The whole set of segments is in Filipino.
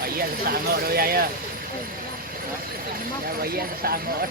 Bayan sa sango daw yaya. Ya bayan sa sango.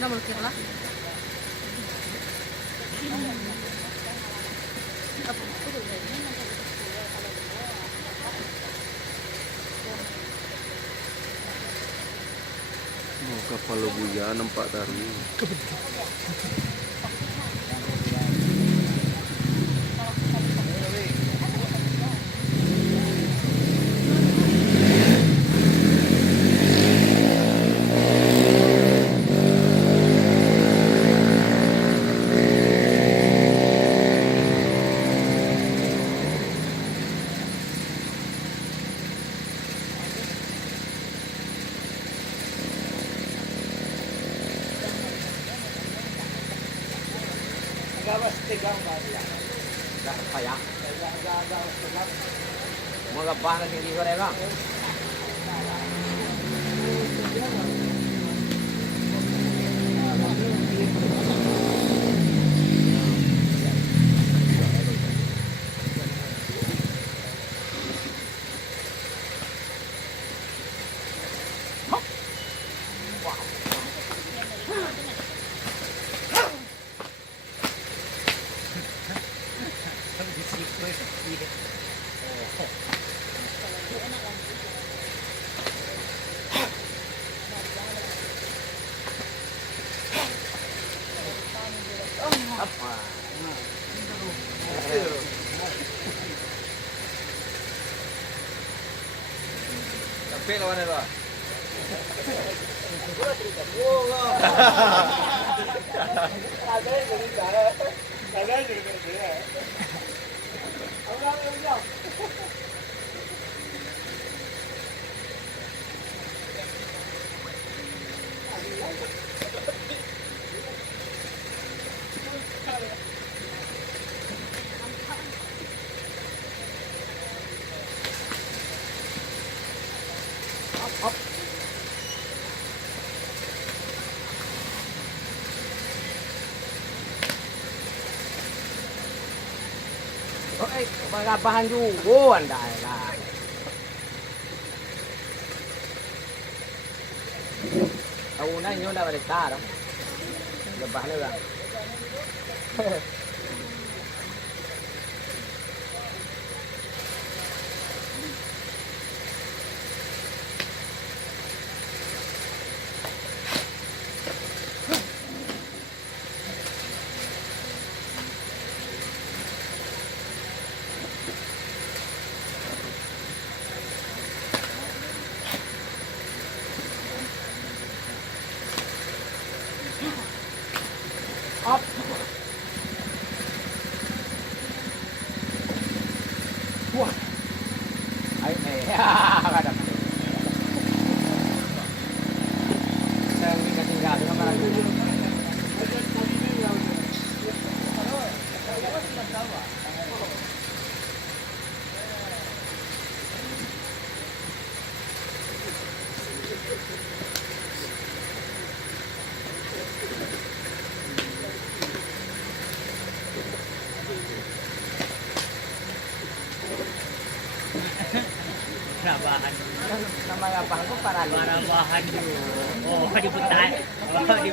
Nó một kiện lắm. Mau kapal buaya nampak tadi. Gawas tigang bala. Dah payah. Mau lepas lagi di goreng kan? Capek lawan itu. Ôi, magabahan juga anda lah. Tahunan nyo dah balik Gabah na lang. Up! Wah! Ay, kadap. Saya ingin tinggal dengan para dulu. Trabahan. Nama apa aku para dulu. Trabahan dulu. Oh, di putar. Oh, di